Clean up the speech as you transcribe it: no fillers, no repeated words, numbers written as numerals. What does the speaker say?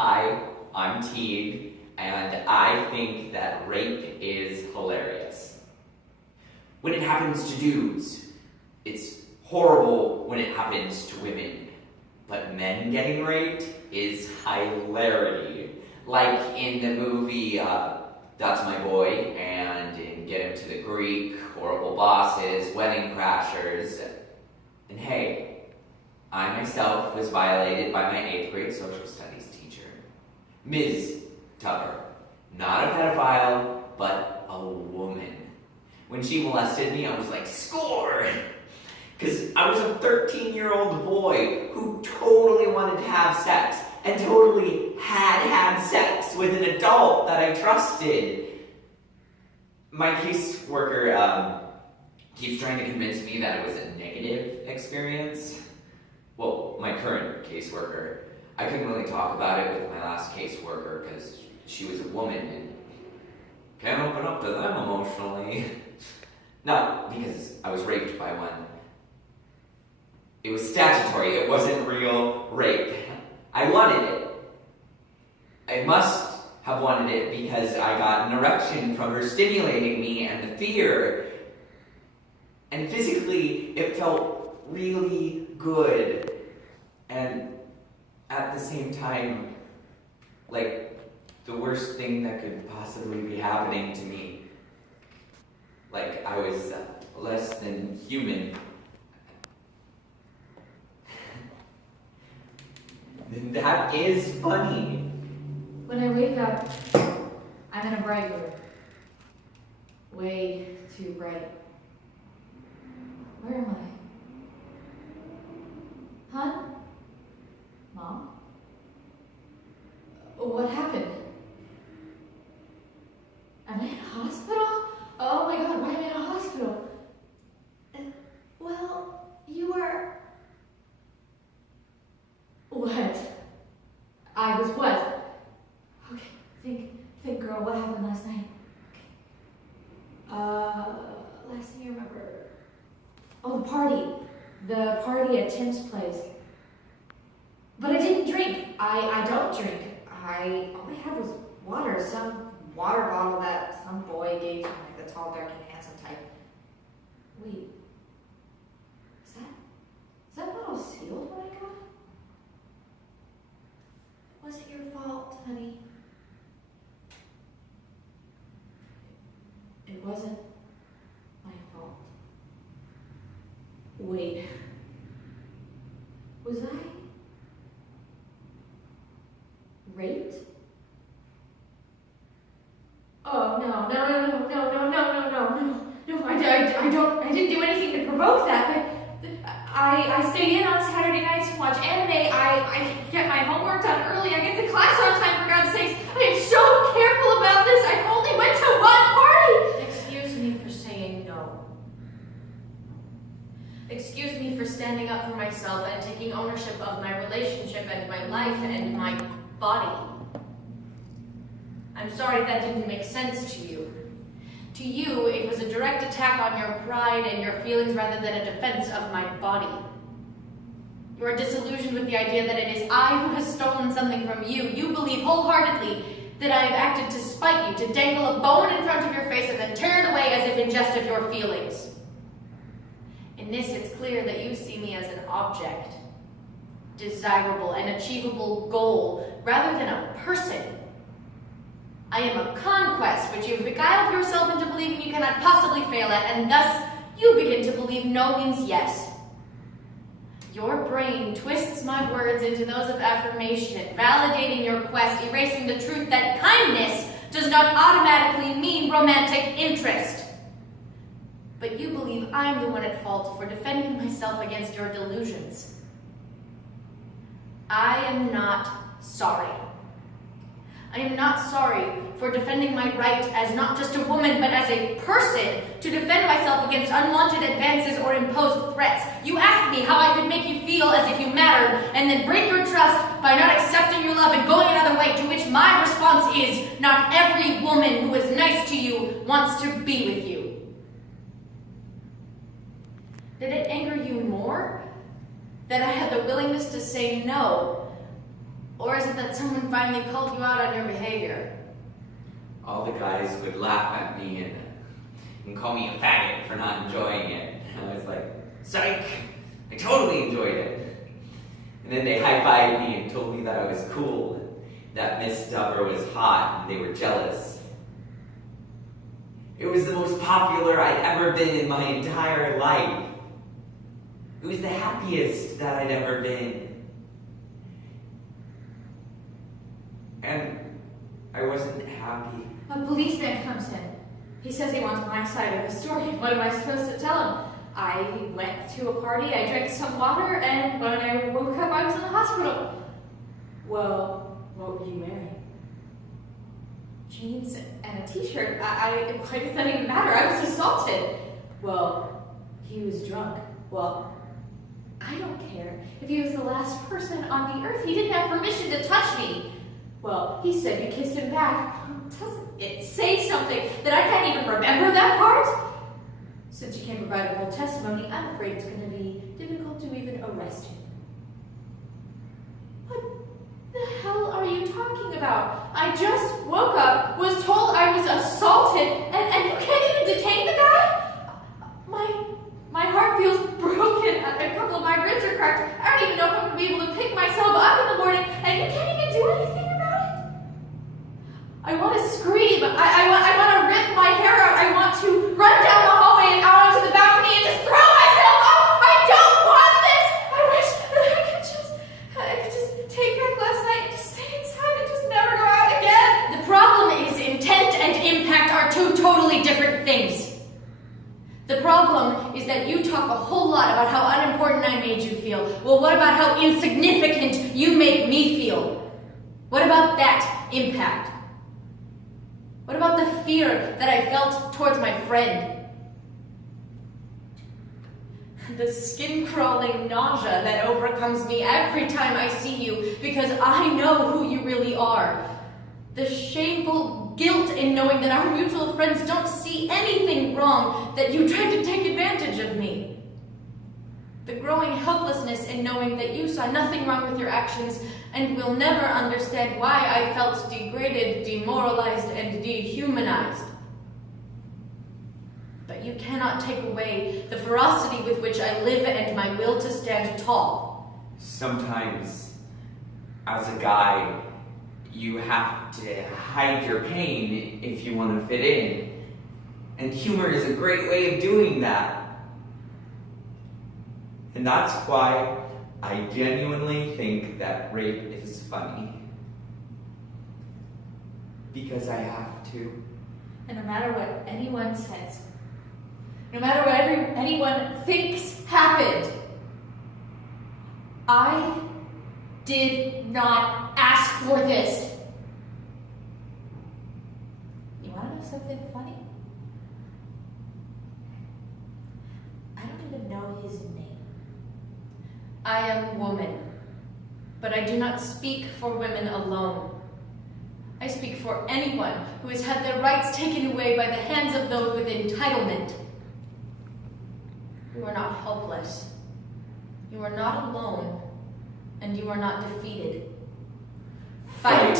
Hi, I'm Teague, and I think that rape is hilarious. When it happens to dudes, it's horrible when it happens to women. But men getting raped is hilarity. Like in the movie That's My Boy, and in Get Him to the Greek, Horrible Bosses, Wedding Crashers. And hey, I myself was violated by my 8th grade social studies teacher, Ms. Tucker. Not a pedophile, but a woman. When she molested me, I was like, score! Because I was a 13-year-old boy who totally wanted to have sex and totally had sex with an adult that I trusted. My caseworker keeps trying to convince me that it was a negative experience. Well, my current caseworker. I couldn't really talk about it with my last caseworker because she was a woman and can't open up to them emotionally. Not because I was raped by one. It was statutory, it wasn't real rape. I wanted it. I must have wanted it because I got an erection from her stimulating me and the fear. And physically, it felt really good. And at the same time, like the worst thing that could possibly be happening to me. Like I was less than human. That is funny. When I wake up, I'm in a bright room. Way too bright. Where am I? Huh? Mom? What happened? Am I in a hospital? Oh my god, why am I in a hospital? Well, you are... What? I was what? Okay, think girl, what happened last night? Okay. Last thing you remember... Oh, the party. The party at Tim's place. But I didn't drink. I don't drink. All I had was water. Some water bottle that some boy gave to me, like the tall, dark, and handsome type. Wait. Is that bottle sealed when I got it? Was it your fault, honey? It wasn't my fault. Wait. Was I raped? Oh, no, I didn't do anything to provoke that, but I stay in on Saturday nights and watch anime, I get my homework done early, I get to class on time, for God's sakes. I am so careful about this, I only went to one party! Excuse me for saying no. Excuse me for standing up for myself and taking ownership of my relationship and my life and my body. I'm sorry that didn't make sense to you. To you, it was a direct attack on your pride and your feelings rather than a defense of my body. You are disillusioned with the idea that it is I who has stolen something from you. You believe wholeheartedly that I have acted to spite you, to dangle a bone in front of your face and then tear it away as if in jest of your feelings. In this, it's clear that you see me as an object, desirable and achievable goal, rather than a person. I am a conquest which you have beguiled yourself into believing you cannot possibly fail at, and thus you begin to believe no means yes. Your brain twists my words into those of affirmation, validating your quest, erasing the truth that kindness does not automatically mean romantic interest. But you believe I'm the one at fault for defending myself against your delusions. I am not sorry. I am not sorry for defending my right as not just a woman, but as a person to defend myself against unwanted advances or imposed threats. You asked me how I could make you feel as if you mattered, and then break your trust by not accepting your love and going another way, to which my response is, not every woman who is nice to you wants to be with you. Did it anger you more that I had the willingness to say no Or is it that someone finally called you out on your behavior? All the guys would laugh at me and call me a faggot for not enjoying it. And I was like, psych! I totally enjoyed it. And then they high-fived me and told me that I was cool, that Miss Dover was hot, and they were jealous. It was the most popular I'd ever been in my entire life. It was the happiest that I'd ever been. And I wasn't happy. A policeman comes in. He says he wants my side of the story. What am I supposed to tell him? I went to a party, I drank some water, and when I woke up, I was in the hospital. Well, what were you wearing? Jeans and a t-shirt. Why does that even matter? I was assaulted. Well, he was drunk. Well, I don't care. If he was the last person on the earth, he didn't have permission to touch me. Well, he said you kissed him back. Doesn't it say something that I can't even remember that part? Since you can't provide a full testimony, I'm afraid it's going to be difficult to even arrest you. What the hell are you talking about? I just woke up, was told I was assaulted, and you can't even detain the guy? My heart feels broken. A couple of my ribs are cracked. I don't even know if I'm going to be able to pick myself up in the morning, and you can't even do anything about it? I want to scream. I want to rip my hair out. I want to run down the hallway and out onto the balcony and just throw myself off. I don't want this. I wish that I could just take back last night and just stay inside and just never go out again. The problem is intent and impact are two totally different things. The problem is that you talk a whole lot about how unimportant I made you feel. Well, what about how insignificant you make me feel? What about that impact? What about the fear that I felt towards my friend? The skin-crawling nausea that overcomes me every time I see you because I know who you really are. The shameful guilt in knowing that our mutual friends don't see anything wrong, that you tried to take advantage of me. The growing helplessness in knowing that you saw nothing wrong with your actions and will never understand why I felt degraded, demoralized, and dehumanized. But you cannot take away the ferocity with which I live and my will to stand tall. Sometimes, as a guy, you have to hide your pain if you want to fit in. And humor is a great way of doing that. And that's why I genuinely think that rape is funny. Because I have to. And no matter what anyone says, no matter what anyone thinks happened, I did not ask for this. You want to know something funny? I don't even know his name. I am a woman, but I do not speak for women alone. I speak for anyone who has had their rights taken away by the hands of those with entitlement. You are not helpless. You are not alone, and you are not defeated. Fight.